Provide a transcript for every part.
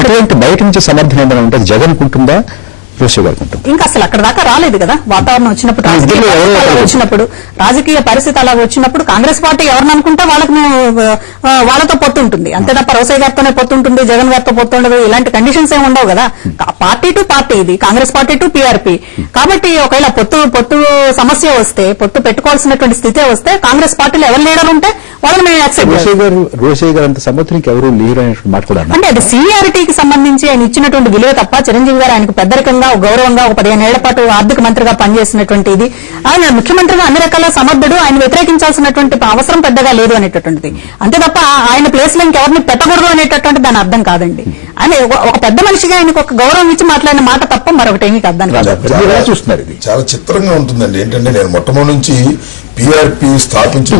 అటువంటి బయట నుంచి సమర్థన ఏమైనా ఉంటుంది జగన్ కుంటుందా రోషే గారికి ఉంటుంది? ఇంకా అసలు అక్కడ దాకా రాలేదు కదా. వాతావరణం వచ్చినప్పుడు, రాజకీయ పరిస్థితి అలా వచ్చినప్పుడు కాంగ్రెస్ పార్టీ ఎవరిని అనుకుంటే వాళ్ళతో పొత్తు ఉంటుంది అంతే తప్ప రోసే గారితోనే పొత్తు ఉంటుంది, జగన్ గారితో పొత్తు ఉండదు. ఇలాంటి కండిషన్స్ ఏమి ఉండవు కదా. పార్టీ టు పార్టీ, ఇది కాంగ్రెస్ పార్టీ టు పీఆర్పీ. కాబట్టి ఒకవేళ పొత్తు సమస్య వస్తే, పొత్తు పెట్టుకోవాల్సినటువంటి స్థితి వస్తే కాంగ్రెస్ పార్టీలో ఎవరు లీడర్ ఉంటే వాళ్ళని మేము యాక్సెప్ట్ చేస్తాం. రోషే గారు అంత సమర్థనకి ఎవరు లీడర్ అనేటువంటి మాట కూడా అంటే అది సీనియారిటీకి సంబంధించి ఆయన ఇచ్చినటువంటి విలువ తప్ప, చిరంజీవి గారు ఆయనకు పెద్దరికంగా గౌరవంగా ఒక 15 ఏళ్ల పాటు ఆర్థిక మంత్రిగా పనిచేసినటువంటి ఇది, ఆయన ముఖ్యమంత్రిగా అన్ని రకాల సమర్థుడు, ఆయన వ్యతిరేకించాల్సినటువంటి అవసరం పెద్దగా లేదు అనేటటువంటిది. అంతే తప్ప ఆయన ప్లేస్ లో ఇంకెవరిని పెట్టకూడదు అనేటటువంటి దాని అర్థం కాదండి. ఆయన ఒక పెద్ద మనిషిగా ఆయనకు ఒక గౌరవం ఇచ్చి మాట్లాడిన మాట తప్ప మరొకటి ఏమీ అర్థం కాదు. చూస్తున్నారు చాలా చిత్రంగా ఉంటుందండి. ఏంటంటే నేను మొట్టమొదటి నుంచి పీఆర్పీ స్థాపించిన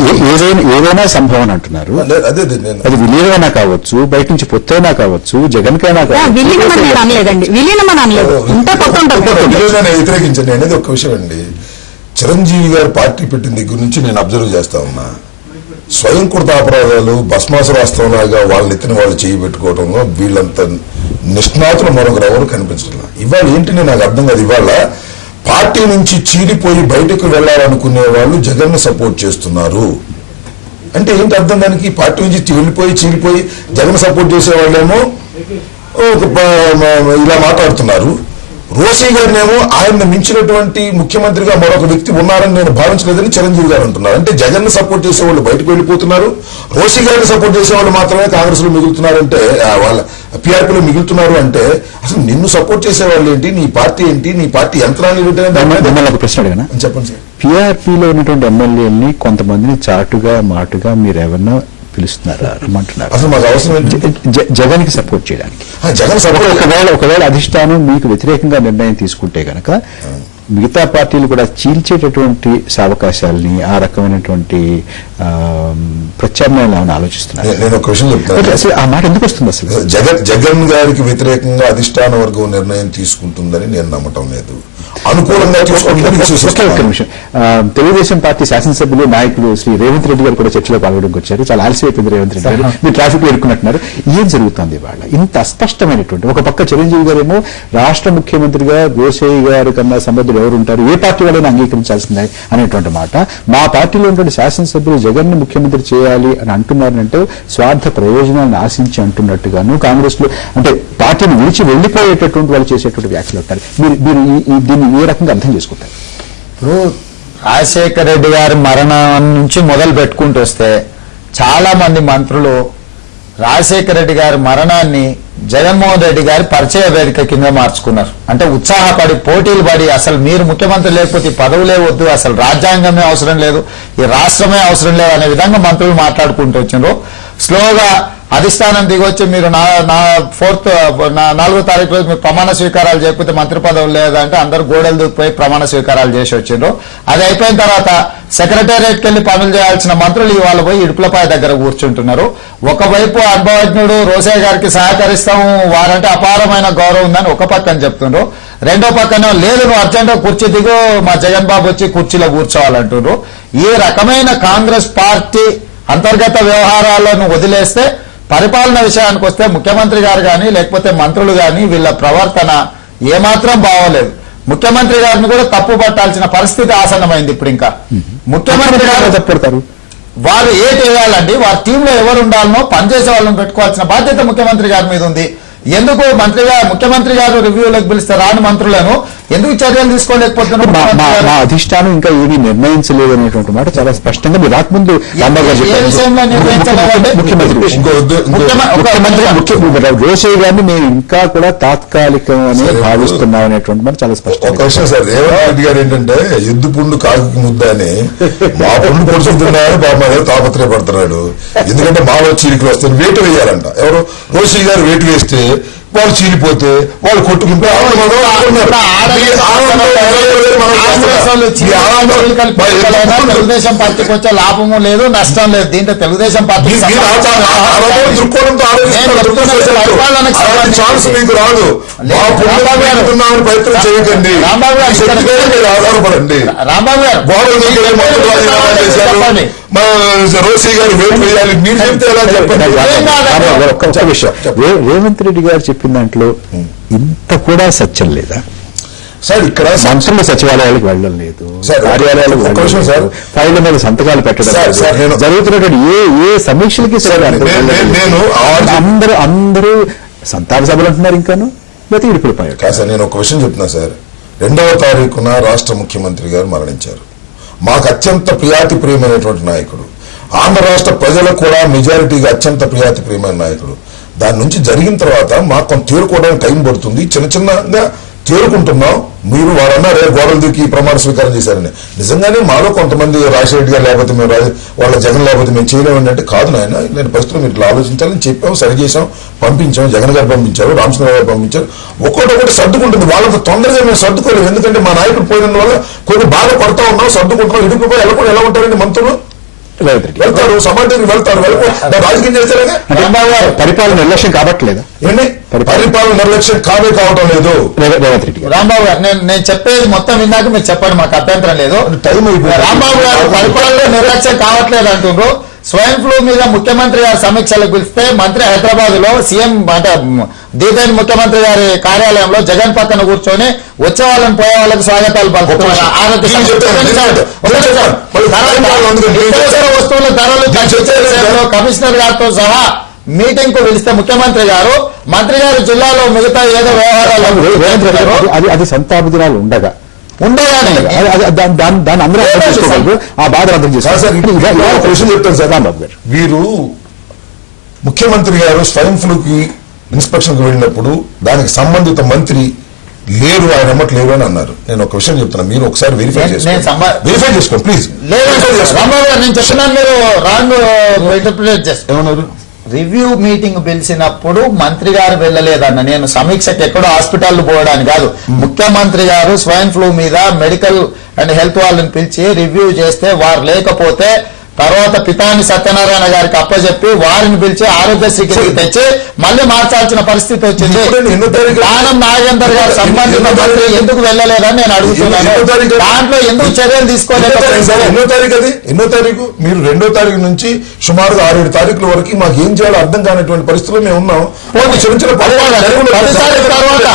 ఏదైనా సంభవం అంటున్నారు. అది విలీనమైనా కావచ్చు, బయట నుంచి పొత్తైనా కావచ్చు, జగన్ కైనా విలీనమని నేను అనలేదండి, విలీనమని అనలేదు. వ్యతిరేకించండి అనేది ఒక విషయం అండి. చిరంజీవి గారు పార్టీ పెట్టిన దగ్గర నుంచి నేను అబ్జర్వ్ చేస్తా ఉన్నా, స్వయం కృత అపరాధాలు భస్మాసురాస్త్రంలాగా వాళ్ళ ఎత్తిన వాళ్ళు చేయి పెట్టుకోవడంలో వీళ్ళంత నిష్ణాతులు మరొకరు ఎవరు కనిపించడం. ఇవాళ ఏంటంటే నాకు అర్థం కాదు. ఇవాళ పార్టీ నుంచి చీలిపోయి బయటకు వెళ్లాలనుకునే వాళ్ళు జగన్ ని సపోర్ట్ చేస్తున్నారు అంటే ఏంటి అర్థం? దానికి పార్టీ నుంచి వెళ్ళిపోయి చీలిపోయి జగన్ సపోర్ట్ చేసే వాళ్ళేమో ఇలా మాట్లాడుతున్నారు. రోసే గారినేమో ఆయన మించినటువంటి ముఖ్యమంత్రిగా మరొక వ్యక్తి ఉన్నారని నేను భావించలేదని చిరంజీవి గారు అంటున్నారు. అంటే జగన్ ని సపోర్ట్ చేసేవాళ్ళు బయటకు వెళ్ళిపోతున్నారు, రోసే గారిని సపోర్ట్ చేసేవాళ్ళు మాత్రమే కాంగ్రెస్ లో మిగులుతున్నారంటే, వాళ్ళ పీఆర్పీలో మిగులుతున్నారు అంటే అసలు నిన్ను సపోర్ట్ చేసేవాళ్ళు ఏంటి, నీ పార్టీ ఏంటి, నీ పార్టీ యంత్రాన్ని ఒక ప్రశ్న అడిగినా చెప్పండి సార్. పీఆర్పీలో ఉన్నటువంటి ఎమ్మెల్యేలని కొంతమందిని చాటుగా మాటుగా మీరు ఎవరన్నా పిలుస్తున్నారా రమ్మంటున్నారు? అసలు మాకు అవసరం జగన్ కి సపోర్ట్ చేయడానికి. జగన్ సపోర్ట్ ఒకవేళ అధిష్టానం మీకు వ్యతిరేకంగా నిర్ణయం తీసుకుంటే గనక మిగతా పార్టీలు కూడా చీల్చేటటువంటి అవకాశాలని, ఆ రకమైనటువంటి ప్రత్యామ్నాయాలు ఏమైనా ఆలోచిస్తున్నారు? నేను ఒక విషయం చెప్తాను. అసలు ఆ మాట ఎందుకు వస్తుంది? అసలు జగన్ గారికి వ్యతిరేకంగా అధిష్టాన వర్గం నిర్ణయం తీసుకుంటుందని నేను నమ్మటం లేదు. అనుకూలంగా తెలుగుదేశం పార్టీ శాసనసభ్యులు నాయకులు శ్రీ రేవంత్ రెడ్డి గారు కూడా చర్చలో పాల్గొనడానికి వచ్చారు. చాలా ఆలస్యం అయిపోయింది రేవంత్ రెడ్డి గారు, మీరు ట్రాఫిక్ లో ఎదుర్కొన్నట్టున్నారు. ఏం జరుగుతుంది ఇవాళ? ఇంత అస్పష్టమైనటువంటి ఒక పక్క చిరంజీవి గారేమో రాష్ట్ర ముఖ్యమంత్రిగా రోసే గారి కన్నా సమర్థులు ఎవరు ఉంటారు, ఏ పార్టీ వాళ్ళని అంగీకరించాల్సిందే అనేటువంటి మాట. మా పార్టీలో ఉన్నటువంటి శాసనసభ్యులు జగన్ ని ముఖ్యమంత్రి చేయాలి అని అంటున్నారంటే స్వార్థ ప్రయోజనాలను ఆశించి అంటున్నట్టుగాను, కాంగ్రెస్ లో అంటే పార్టీని విడిచి వెళ్లిపోయేటటువంటి వాళ్ళు చేసేటువంటి వ్యాఖ్యలు ఉంటారు. మీరు దీన్ని ఏ రకంగా అర్థం చేసుకుంటారు? ఇప్పుడు రాజశేఖర రెడ్డి గారి మరణం నుంచి మొదలు పెట్టుకుంటూ వస్తే చాలా మంది మంత్రులు రాజశేఖర రెడ్డి గారి మరణాన్ని జగన్మోహన్ రెడ్డి గారి పరిచయ వేదిక కింద మార్చుకున్నారు. అంటే ఉత్సాహపడి పోటీలు పడి అసలు మీరు ముఖ్యమంత్రి లేకపోతే ఈ పదవులే వద్దు, అసలు రాజ్యాంగమే అవసరం లేదు, ఈ రాష్ట్రమే అవసరం లేదు అనే విధంగా మంత్రులు మాట్లాడుకుంటూ వచ్చినారు. స్లోగా అధిష్టానం దిగొచ్చి మీరు 4వ తారీఖు రోజు మీరు ప్రమాణ స్వీకారాలు చేయకపోతే మంత్రి పదవులు లేదంటే అందరూ గోడలు దూకిపోయి ప్రమాణ స్వీకారాలు చేసి వచ్చిండ్రు. అది అయిపోయిన తర్వాత సెక్రటేరియట్కి వెళ్లి పనులు చేయాల్సిన మంత్రులు ఇవాళ పోయి ఇడుపులపాయ దగ్గర కూర్చుంటున్నారు. ఒకవైపు అనుభవజ్ఞుడు రోసే గారికి సహకరిస్తాము, వారంటే అపారమైన గౌరవం ఉందని ఒక పక్కన చెప్తున్నారు. రెండో పక్కన లేదు నువ్వు అర్జెంటుగా కుర్చీ దిగు, మా జగన్ బాబు వచ్చి కుర్చీలో కూర్చోవాలంటున్నారు. ఈ రకమైన కాంగ్రెస్ పార్టీ అంతర్గత వ్యవహారాలను వదిలేస్తే పరిపాలన విషయానికి వస్తే ముఖ్యమంత్రి గారు గాని లేకపోతే మంత్రులు గాని వీళ్ళ ప్రవర్తన ఏమాత్రం బాగోలేదు. ముఖ్యమంత్రి గారిని కూడా తప్పు పట్టాల్సిన పరిస్థితి ఆసన్నమైంది. ఇప్పుడు ఇంకా ముఖ్యమంత్రి గారు తప్పుడతారు, వారు ఏటి వేయాలండి, వారి టీంలో ఎవరు ఉండాలనో పనిచేసే వాళ్ళని పెట్టుకోవాల్సిన బాధ్యత ముఖ్యమంత్రి గారి మీద ఉంది. ఎందుకు ముఖ్యమంత్రి గారు రివ్యూలకు పిలిస్తే రాని మంత్రులను ఎందుకు చర్యలు తీసుకోలేకపోతున్నారు? మా అధిష్టానం ఇంకా ఏమీ నిర్ణయించలేదు అనేటువంటి మాట చాలా స్పష్టంగా మీరు రాకముందు ఏ విషయంలో నిర్ణయించలేదంటే ముఖ్యమంత్రి రోసే గారిని మేము ఇంకా కూడా తాత్కాలికమని భావిస్తున్నాం అనేటువంటి మాట చాలా స్పష్టం. ఒక విషయం సార్, రేవంత్ రెడ్డి గారు ఏంటంటే ఎద్దు పుండు కాకి ముద్ద అని మా పుండు పొడుచుతున్నాడు, బాబు మా దగ్గర తాపత్రయపడుతున్నాడు. ఎందుకంటే మాలో చీలికలు వస్తాయి, వేటు వేయాలంట. ఎవరు రోసే గారు వేటు వేస్తే వాళ్ళు చీలిపోతే వాళ్ళు కొట్టుకుంటే తెలుగుదేశం పార్టీకి వచ్చే లాభము లేదు నష్టం లేదు. దీంట్లో తెలుగుదేశం పార్టీ పరిపాలనకు ఛాన్స్ మీకు రాదు. మా పుణ్యమని ప్రయత్నం చేయకండి, రాంబాబు గారు శక్తి మీద మీరు ఆధారపడండి. రాంబాబు గారు గోడలు దూకేయాలి, మంత్రులు రాజీనామా చేశారు, మా రోసీ గారు వేటు వేయాలి, మీరు చెప్తే ఎలా చెప్పండి. ఒక్క విషయం, రేవంత్ రెడ్డి గారు చెప్పిన దాంట్లో ఇంత కూడా సత్యం లేదా? సార్ ఇక్కడ మంత్రులు సచివాలయాలకు వెళ్ళడం లేదు, సార్, కార్యాలయాలకు ఒక్క వెళ్ళడం నిమిషం లేదు, సార్. ఫైళ్ళ మీద సంతకాలు పెట్టడం సార్, లేదు. సార్, నేను- జరుగుతున్నటువంటి ఏ సమీక్షలకి నేను అందరూ సంతాప సభలు అంటున్నారు ఇంకాను, లేకపోతే ఇడిపిడిపోయారు. కాదు సార్, నేను ఒక విషయం చెప్తున్నా సార్. 2వ తారీఖున రాష్ట్ర ముఖ్యమంత్రి గారు మరణించారు. మాకు అత్యంత ప్రియాతి ప్రియమైనటువంటి నాయకుడు, ఆంధ్ర రాష్ట్ర ప్రజలకు కూడా మెజారిటీగా అత్యంత ప్రియాతి ప్రియమైన నాయకుడు. దాని నుంచి జరిగిన తర్వాత మాకు కొంత తేరుకోవడానికి టైం పడుతుంది, చిన్న చిన్నగా తేరుకుంటున్నాం. మీరు వారన్నారు గోడలు దూకి ప్రమాణ స్వీకారం చేశారని. నిజంగానే మాలో కొంతమంది రాజశేఖర్ గారు లేకపోతే మేము వాళ్ళ జగన్ లేకపోతే మేము చేయలేమండి అంటే, కాదు నాయన, నేను పరిస్థితులు మీరు ఇట్లా ఆలోచించాలని చెప్పాము, సరి చేసాం, పంపించాం. జగన్ గారు పంపించారు, రామచంద్ర గారు పంపించారు. ఒక్కొక్కటి సర్దుకుంటుంది. వాళ్ళంత తొందరగా మేము సర్దుకోలేము, ఎందుకంటే మా నాయకుడు పోయిన వల్ల కొన్ని బాగా పడతా ఉన్నాం, సర్దుకుంటున్నాం. ఇటుకుపోయి వెళ్ళకుండా ఎలా ఉంటారండి మంత్రులు? వెళ్తారు, సమాజానికి వెళ్తారు, రాజకీయం చేస్తారనే. పరిపాలన నిర్లక్ష్యం కాబట్టలేదా? ఏంటి పరిపాలన నిర్లక్ష్యం కావటం లేదు. రేవంత్ రెడ్డి గారు, రాంబాబు గారు, నేను చెప్పేది మొత్తం విన్నాక మీరు చెప్పండి, మాకు అభ్యంతరం లేదు. టైం అయిపోయింది. రాంబాబు గారు పరిపాలనలో నిర్లక్ష్యం కావట్లేదు అంటుండ్రు. స్వైన్ ఫ్లూ మీద ముఖ్యమంత్రి గారు సమీక్షలకు పిలిస్తే మంత్రి హైదరాబాద్ లో సీఎం అంటే దీపేన్ ముఖ్యమంత్రి గారి కార్యాలయంలో జగన్ పక్కన కూర్చొని వచ్చే వాళ్ళని పోయే వాళ్ళకి స్వాగతాలు పలుకుతున్నారు. నిత్యావసర వస్తువుల ధరలు తగ్గించే కమిషనర్ గారితో సహా మీటింగ్ కు పిలిస్తే ముఖ్యమంత్రి గారు, మంత్రి గారు జిల్లాలో మిగతా ఏదో వ్యవహారాలు అది సంతాప దినాలు ఉండగా ఉండగానే దాన్ని అందరూ అర్థం చేసుకోగలరు, ఆ బాధ అర్థం సార్, ఇప్పుడు ఒక విషయం చెప్తాను సార్. రాంబాబు గారు, వీరు ముఖ్యమంత్రి గారు స్వయం ఫ్లూకి ఇన్స్పెక్షన్ కు వెళ్ళినప్పుడు దానికి సంబంధిత మంత్రి లేరు, ఆయన ఎమ్మటి లేరు అని అన్నారు. నేను ఒక విషయం చెప్తున్నా, మీరు ఒకసారి వెరిఫై చేసుకోండి ప్లీజ్. రాంబాబు గారు, నేను చెప్తున్నాను, మీరు రాంగ్ ఇంటర్ప్రిటేట్ చేస్తారు. ఏమన్నారు? రివ్యూ మీటింగ్ పిలిచినప్పుడు మంత్రి గారు వెళ్ళలేదన్న. నేను సమీక్షకి ఎక్కడో హాస్పిటల్ పోవడానికి కాదు, ముఖ్యమంత్రి గారు స్వైన్ ఫ్లూ మీద మెడికల్ అండ్ హెల్త్ వాళ్ళని పిలిచి రివ్యూ చేస్తే వారు లేకపోతే తర్వాత పితాని సత్యనారాయణ గారికి అప్పచెప్పి వారిని పిలిచి ఆరోగ్యశ్రీకి తెచ్చి మళ్ళీ మార్చాల్సిన పరిస్థితి వచ్చింది. దానం నాగేందర్ గారు సంబంధిత మంత్రి ఎందుకు వెళ్ళలేదని నేను అడుగుతున్నాను. దాంట్లో ఎందుకు చర్యలు తీసుకోలేదు? ఎన్నో తారీఖు మీరు 2వ తారీఖు నుంచి సుమారుగా 6-7 తారీఖుల వరకు మాకు ఏం చేయాలో అర్థం కానటువంటి పరిస్థితుల్లో మేము ఉన్నాం. చిన్న చిన్న తర్వాత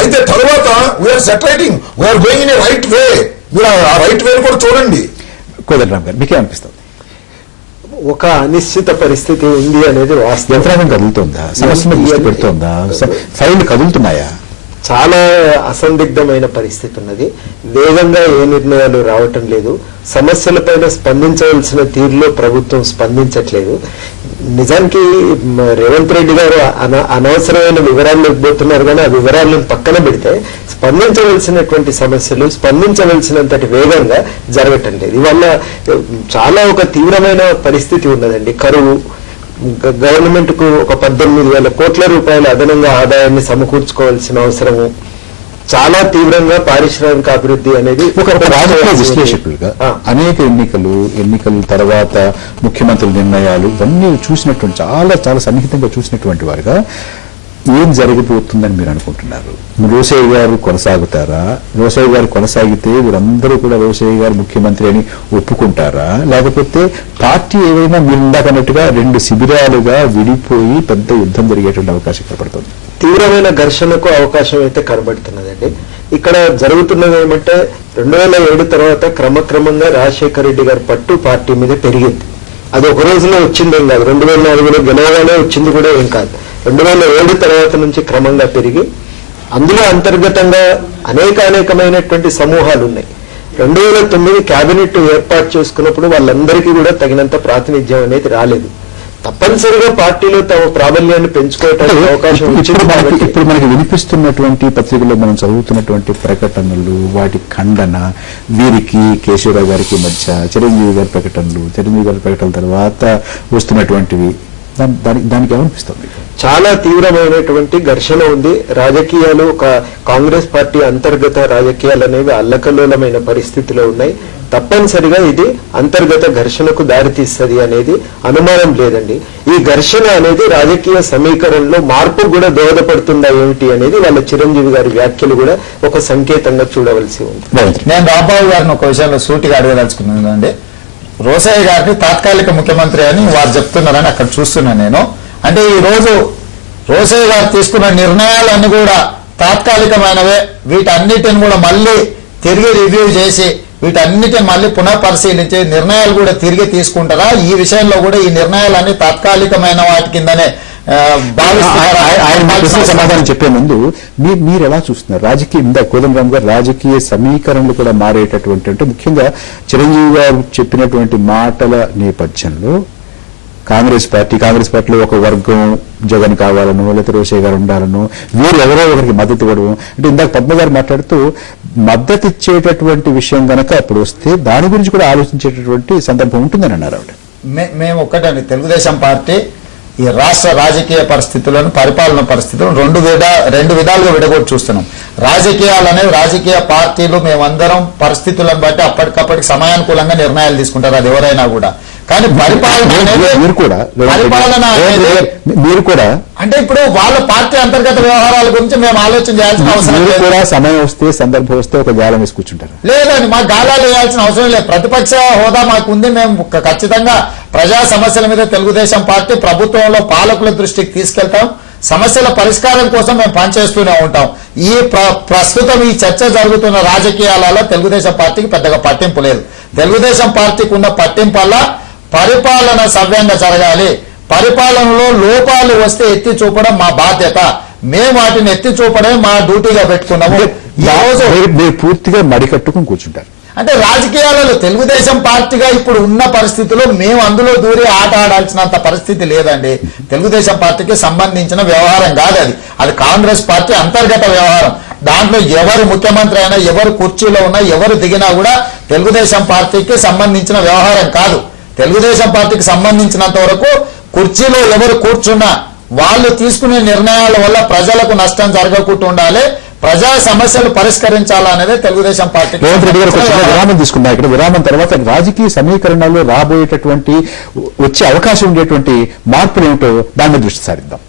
అయితే తర్వాత we are saturating, we are going in a right way. మీరు ఆ రైట్ వే కూడా చూడండి. కోదండరామ్ గారు, మీకే అనిపిస్తుంది? ఒక అనిశ్చిత పరిస్థితి ఉంది అనేది వాస్తవం. యంత్రాంగం కదులుతుందా? సమస్యను దృష్టి పెడుతోందా? ఫైళ్లు కదులుతున్నాయా? చాలా అసందిగ్ధమైన పరిస్థితి ఉన్నది. వేగంగా ఏ నిర్ణయాలు రావటం లేదు. సమస్యలపైన స్పందించవలసిన తీరులో ప్రభుత్వం స్పందించట్లేదు. నిజానికి రేవంత్ రెడ్డి గారు అనవసరమైన వివరాల్లోకి పోతున్నారు, కానీ ఆ వివరాలను పక్కన పెడితే స్పందించవలసినటువంటి సమస్యలు స్పందించవలసినంతటి వేగంగా జరగటం లేదు. ఇవల్ల చాలా ఒక తీవ్రమైన పరిస్థితి ఉన్నదండి. కరువు, గవర్నమెంట్ కు ఒక 18,000 కోట్ల రూపాయల అదనంగా ఆదాయాన్ని సమకూర్చుకోవాల్సిన అవసరము, చాలా తీవ్రంగా పారిశ్రామిక అభివృద్ధి అనేది ఒక రాజకీయ విశ్లేషకులుగా అనేక ఎన్నికల తర్వాత ముఖ్యమంత్రుల నిర్ణయాలు ఇవన్నీ చూసినటువంటి చాలా చాలా సన్నిహితంగా చూసినటువంటి వారుగా ఏం జరగబోతుందని మీరు అనుకుంటున్నారు? రోసయ్య గారు కొనసాగుతారా? రోసయ్య గారు కొనసాగితే వీరందరూ కూడా రోసయ్య గారు ముఖ్యమంత్రి అని ఒప్పుకుంటారా? లేకపోతే పార్టీ ఏవైనా మీరు ఇందాకన్నట్టుగా 2 శిబిరాలుగా విడిపోయి పెద్ద యుద్ధం జరిగేటువంటి అవకాశం కనబడుతుంది? తీవ్రమైన ఘర్షణకు అవకాశం అయితే కనబడుతున్నదండి. ఇక్కడ జరుగుతున్నది ఏమంటే 2007 తర్వాత క్రమక్రమంగా రాజశేఖర రెడ్డి గారి పట్టు పార్టీ మీద పెరిగింది. అది ఒక రోజులో వచ్చిందేం కాదు, 2004లో గెలవగానే వచ్చింది కూడా ఏం కాదు. 2007 తర్వాత నుంచి క్రమంగా పెరిగి అందులో అంతర్గతంగా అనేకమైనటువంటి సమూహాలు ఉన్నాయి. 2009 కేబినెట్ ఏర్పాటు చేసుకున్నప్పుడు వాళ్ళందరికీ కూడా తగినంత ప్రాతినిధ్యం అనేది రాలేదు. తప్పనిసరిగా పార్టీలో తమ ప్రాబల్యాన్ని పెంచుకోవడానికి అవకాశం వచ్చింది. ఇప్పుడు మనకి వినిపిస్తున్నటువంటి పత్రికల్లో మనం చదువుతున్నటువంటి ప్రకటనలు, వాటి ఖండన, వీరికి కేశవరావు గారికి మధ్య చిరంజీవి గారి ప్రకటనల తర్వాత వస్తున్నటువంటివి దానికి ఏమనిపిస్తుంది? చాలా తీవ్రమైనటువంటి ఘర్షణ ఉంది. రాజకీయాలు, కాంగ్రెస్ పార్టీ అంతర్గత రాజకీయాలు అనేవి అల్లకల్లోలమైన పరిస్థితిలో ఉన్నాయి. తప్పనిసరిగా ఇది అంతర్గత ఘర్షణకు దారితీస్తుంది అనేది అనుమానం లేదండి. ఈ ఘర్షణ అనేది రాజకీయ సమీకరణలో మార్పు కూడా దోహదపడుతుందా ఏమిటి అనేది వాళ్ళ చిరంజీవి గారి వ్యాఖ్యలు కూడా ఒక సంకేతంగా చూడవలసి ఉంది. నేను రాంబాబు గారిని ఒక విషయంలో సూటిగా అడగదలుచుకున్నాను అండి. రోసయ్య గారిని తాత్కాలిక ముఖ్యమంత్రి అని వారు చెప్తున్నారని అక్కడ చూస్తున్నాను నేను. అంటే ఈ రోజు రోసయ్య గారు తీసుకున్న నిర్ణయాలన్నీ కూడా తాత్కాలికమైనవే. వీటన్నిటిని కూడా మళ్ళీ తిరిగి రివ్యూ చేసి వీటన్నిటిని మళ్ళీ పునఃపరిశీలించి నిర్ణయాలు కూడా తిరిగి తీసుకుంటారా? ఈ విషయంలో కూడా ఈ నిర్ణయాలన్నీ తాత్కాలికమైన వాటి కిందనే సమాధానం చెప్పే ముందు మీరు ఎలా చూస్తున్నారు రాజకీయ కోదండరామ్ గారు రాజకీయ సమీకరణలు కూడా మారేటటువంటి, అంటే ముఖ్యంగా చిరంజీవి గారు చెప్పినటువంటి మాటల నేపథ్యంలో కాంగ్రెస్ పార్టీలో ఒక వర్గం జగన్ కావాలను, లేకపోతే రోషయ్య గారు ఉండాలను, వీరు ఎవరో ఒకరికి మద్దతు ఇవ్వడం, అంటే ఇందాక పద్మ గారు మాట్లాడుతూ మద్దతు ఇచ్చేటటువంటి విషయం గనక అప్పుడు వస్తే దాని గురించి కూడా ఆలోచించేటటువంటి సందర్భం ఉంటుందని అన్నారు ఆవిడ. మేము ఒక్కటండి, తెలుగుదేశం పార్టీ ఈ రాష్ట్ర రాజకీయ పరిస్థితులను, పరిపాలన పరిస్థితులను రెండు విధాలుగా విడగొట్టి చూస్తున్నాం. రాజకీయాలు అనేవి రాజకీయ పార్టీలు మేమందరం పరిస్థితులను బట్టి అప్పటికప్పటికి సమయానుకూలంగా నిర్ణయాలు తీసుకుంటారు, అది ఎవరైనా కూడా. కానీ మీరు కూడా అంటే ఇప్పుడు వాళ్ళ పార్టీ అంతర్గత వ్యవహారాల గురించి మేము ఆలోచన చేయాల్సిన అవసరం లేదు. కూడా సమయం వస్తే సందర్భం వస్తే ఒక గాలం వేసి కూర్చుంటారు. లేదండి, మాకు గాలాలు వేయాల్సిన అవసరం లేదు. ప్రతిపక్ష హోదా మాకు ఉంది. మేము ఖచ్చితంగా ప్రజా సమస్యల మీద తెలుగుదేశం పార్టీ ప్రభుత్వంలో పాలకుల దృష్టికి తీసుకెళ్తాం. సమస్యల పరిష్కారం కోసం మేము పనిచేస్తూనే ఉంటాం. ఈ ప్రస్తుతం ఈ చర్చ జరుగుతున్న రాజకీయాలలో తెలుగుదేశం పార్టీకి పెద్దగా పట్టింపు లేదు. తెలుగుదేశం పార్టీకి ఉన్న పట్టింపు వల్ల పరిపాలన సవ్యంగా జరగాలి, పరిపాలనలో లోపాలు వస్తే ఎత్తి చూపడం మా బాధ్యత, మేము వాటిని ఎత్తి చూపడమే మా డ్యూటీగా పెట్టుకున్నాము. మీరు పూర్తిగా మడికట్టుకుని కూర్చుంటారు. అంటే రాజకీయాలలో తెలుగుదేశం పార్టీగా ఇప్పుడు ఉన్న పరిస్థితుల్లో మేము అందులో దూరి ఆట ఆడాల్సినంత పరిస్థితి లేదండి. తెలుగుదేశం పార్టీకి సంబంధించిన వ్యవహారం కాదు అది. అది కాంగ్రెస్ పార్టీ అంతర్గత వ్యవహారం. దాంట్లో ఎవరు ముఖ్యమంత్రి అయినా, ఎవరు కుర్చీలో ఉన్నా, ఎవరు దిగినా కూడా తెలుగుదేశం పార్టీకి సంబంధించిన వ్యవహారం కాదు. తెలుగుదేశం పార్టీకి సంబంధించినంత వరకు కుర్చీలో ఎవరు కూర్చున్నా వాళ్ళు తీసుకునే నిర్ణయాల వల్ల ప్రజలకు నష్టం జరగకుండా ఉండాలి, ప్రజా సమస్యలు పరిష్కరించాలనేదే తెలుగుదేశం పార్టీ. రేవంత్ రెడ్డి గారు విరామం తీసుకున్నారు. ఇక్కడ విరామం తర్వాత రాజకీయ సమీకరణలో రాబోయేటటువంటి వచ్చే అవకాశం ఉండేటువంటి మార్పులు ఏమిటో దాని మీద దృష్టి సారిద్దాం.